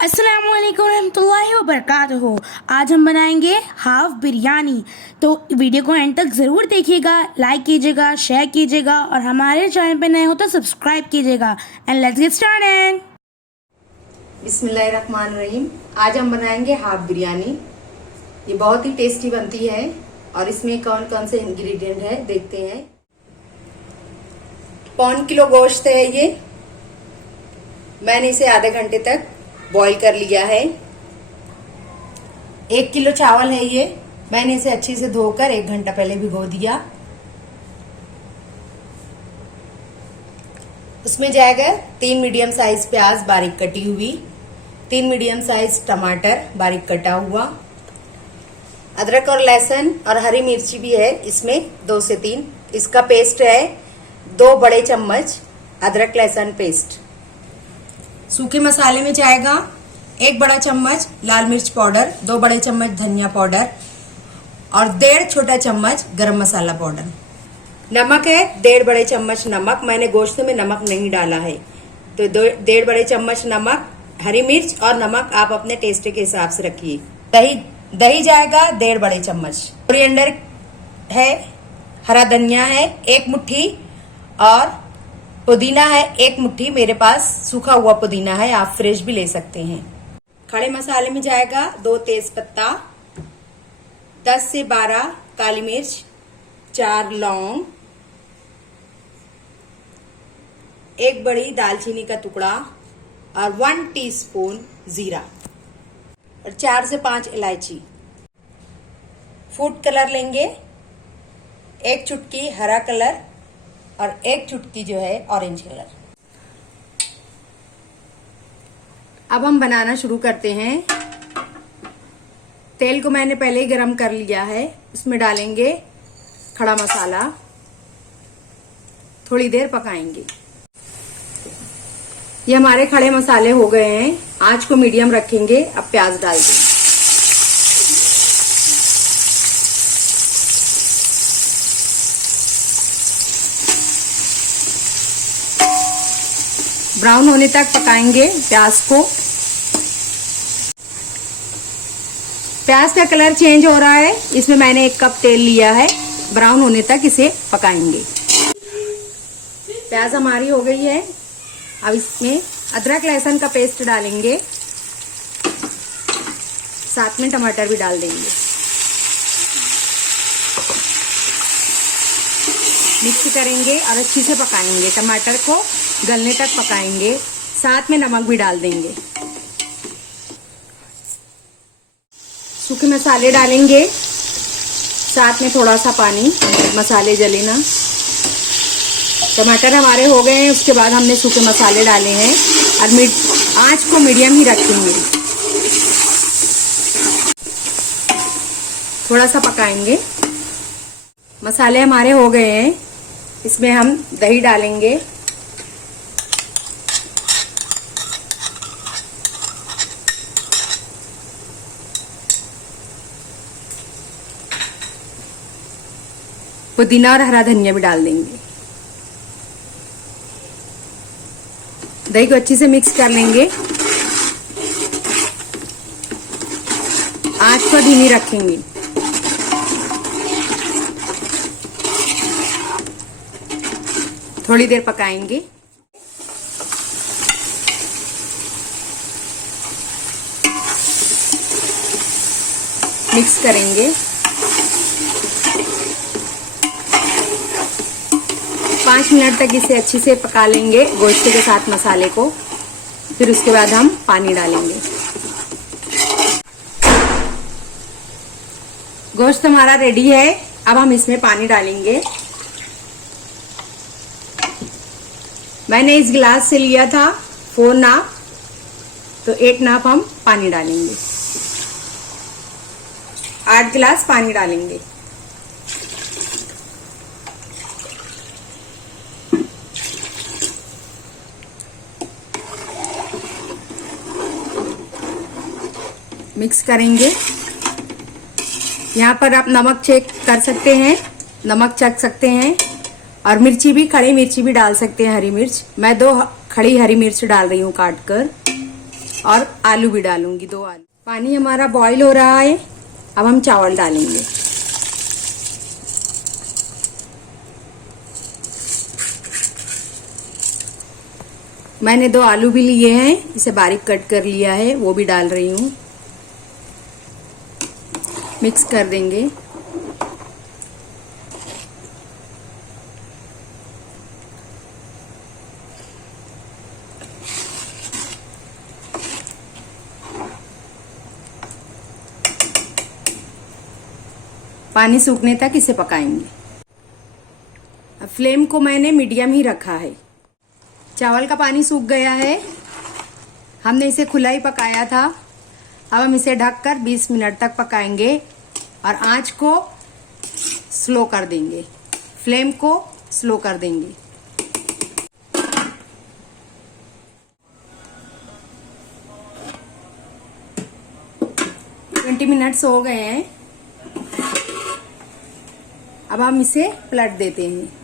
अस्सलामुअलैकुम रहमतुल्लाहि व बरकातहू। आज हम बनाएंगे हाफ बिरयानी। तो वीडियो को एंड तक ज़रूर देखिएगा, लाइक कीजिएगा, शेयर कीजिएगा और हमारे चैनल पे नए हो तो सब्सक्राइब कीजिएगा। And let's get started. बिस्मिल्लाहिर्रहमानिर्रहीम। आज हम बनाएंगे हाफ बिरयानी। ये बहुत ही टेस्टी बनती है और इसमें कौन कौन से इंग्रेडिएंट है देखते हैं। 1 किलो गोश्त है ये। मैंने इसे आधे घंटे तक बॉईल कर लिया है। 1 किलो चावल है ये। मैंने इसे अच्छे से धोकर 1 घंटा पहले भिगो दिया। उसमें जाएगा 3 मीडियम साइज प्याज बारीक कटी हुई, 3 मीडियम साइज टमाटर बारीक कटा हुआ, अदरक और लहसुन और हरी मिर्ची भी है इसमें 2 से 3। इसका पेस्ट है 2 बड़े चम्मच अदरक लहसुन पेस्ट। सूखे मसाले में जाएगा 1 बड़ा चम्मच लाल मिर्च पाउडर, 2 बड़े चम्मच धनिया पाउडर और 1.5 छोटा चम्मच गरम मसाला पाउडर। नमक है 1.5 बड़े चम्मच नमक। मैंने गोश्त में नमक नहीं डाला है तो 1.5 बड़े चम्मच नमक। हरी मिर्च और नमक आप अपने टेस्ट के हिसाब से रखिए। दही जाएगा 1.5 बड़े चम्मच। कोरिएंडर है, हरा धनिया है 1 मुट्ठी और पुदीना है 1 मुट्ठी। मेरे पास सूखा हुआ पुदीना है, आप फ्रेश भी ले सकते हैं। खड़े मसाले में जाएगा 2 तेज पत्ता, 10 से 12 काली मिर्च, 4 लौंग, 1 बड़ी दालचीनी का टुकड़ा और 1 टीस्पून जीरा और 4 से 5 इलायची। फूड कलर लेंगे 1 चुटकी हरा कलर और 1 चुटकी जो है ऑरेंज कलर। अब हम बनाना शुरू करते हैं। तेल को मैंने पहले ही गरम कर लिया है। इसमें डालेंगे खड़ा मसाला, थोड़ी देर पकाएंगे। ये हमारे खड़े मसाले हो गए हैं। आंच को मीडियम रखेंगे। अब प्याज डाल देंगे। ब्राउन होने तक पकाएंगे प्याज को। प्याज का कलर चेंज हो रहा है। इसमें मैंने 1 कप तेल लिया है। ब्राउन होने तक इसे पकाएंगे। प्याज हमारी हो गई है। अब इसमें अदरक लहसुन का पेस्ट डालेंगे, साथ में टमाटर भी डाल देंगे। मिक्स करेंगे और अच्छी से पकाएंगे। टमाटर को गलने तक पकाएंगे। साथ में नमक भी डाल देंगे। सूखे मसाले डालेंगे, साथ में थोड़ा सा पानी, मसाले जले ना। टमाटर हमारे हो गए हैं। उसके बाद हमने सूखे मसाले डाले हैं और आंच को मीडियम ही रखेंगे। थोड़ा सा पकाएंगे। मसाले हमारे हो गए हैं। इसमें हम दही डालेंगे, पुदीना और हरा धनिया भी डाल देंगे। दही को अच्छे से मिक्स कर लेंगे। आंच को धीमी रखेंगे। थोड़ी देर पकाएंगे। मिक्स करेंगे। 5 मिनट तक इसे अच्छे से पका लेंगे गोश्त के साथ मसाले को। फिर उसके बाद हम पानी डालेंगे। गोश्त हमारा रेडी है। अब हम इसमें पानी डालेंगे। मैंने इस गिलास से लिया था 4 नाप, तो 8 नाप हम पानी डालेंगे। 8 गिलास पानी डालेंगे। मिक्स करेंगे। यहाँ पर आप नमक चेक कर सकते हैं, नमक चख सकते हैं और मिर्ची भी, खड़ी मिर्ची भी डाल सकते हैं, हरी मिर्च। मैं 2 खड़ी हरी मिर्च डाल रही हूँ काट कर। और आलू भी डालूंगी, 2 आलू। पानी हमारा बॉईल हो रहा है, अब हम चावल डालेंगे। मैंने 2 आलू भी लिए हैं, इसे बारीक कट कर लिया है, वो भी डाल रही हूँ। मिक्स कर देंगे। पानी सूखने तक इसे पकाएंगे। अब फ्लेम को मैंने मीडियम ही रखा है। चावल का पानी सूख गया है, हमने इसे खुला ही पकाया था। अब हम इसे ढककर 20 मिनट तक पकाएंगे और आंच को स्लो कर देंगे, फ्लेम को स्लो कर देंगे। 20 मिनट्स हो गए हैं, अब हम इसे पलट देते हैं।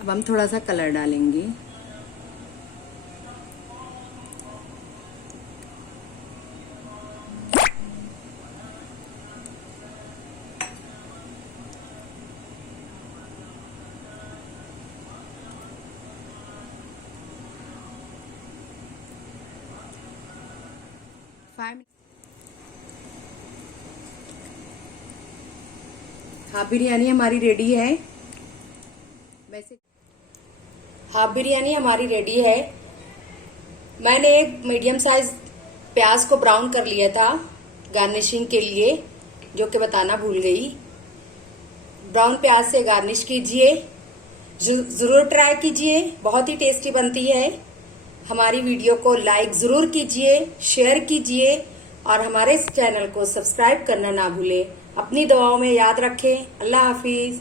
अब हम थोड़ा सा कलर डालेंगे। हाफ बिरयानी हमारी रेडी है। वैसे हाफ बिरयानी हमारी रेडी है। मैंने एक मीडियम साइज प्याज को ब्राउन कर लिया था गार्निशिंग के लिए, जो कि बताना भूल गई। ब्राउन प्याज से गार्निश कीजिए, जरूर ट्राई कीजिए, बहुत ही टेस्टी बनती है। हमारी वीडियो को लाइक जरूर कीजिए, शेयर कीजिए और हमारे इस चैनल को सब्सक्राइब करना ना भूलें। अपनी दुआओं में याद रखें। अल्लाह हाफिज।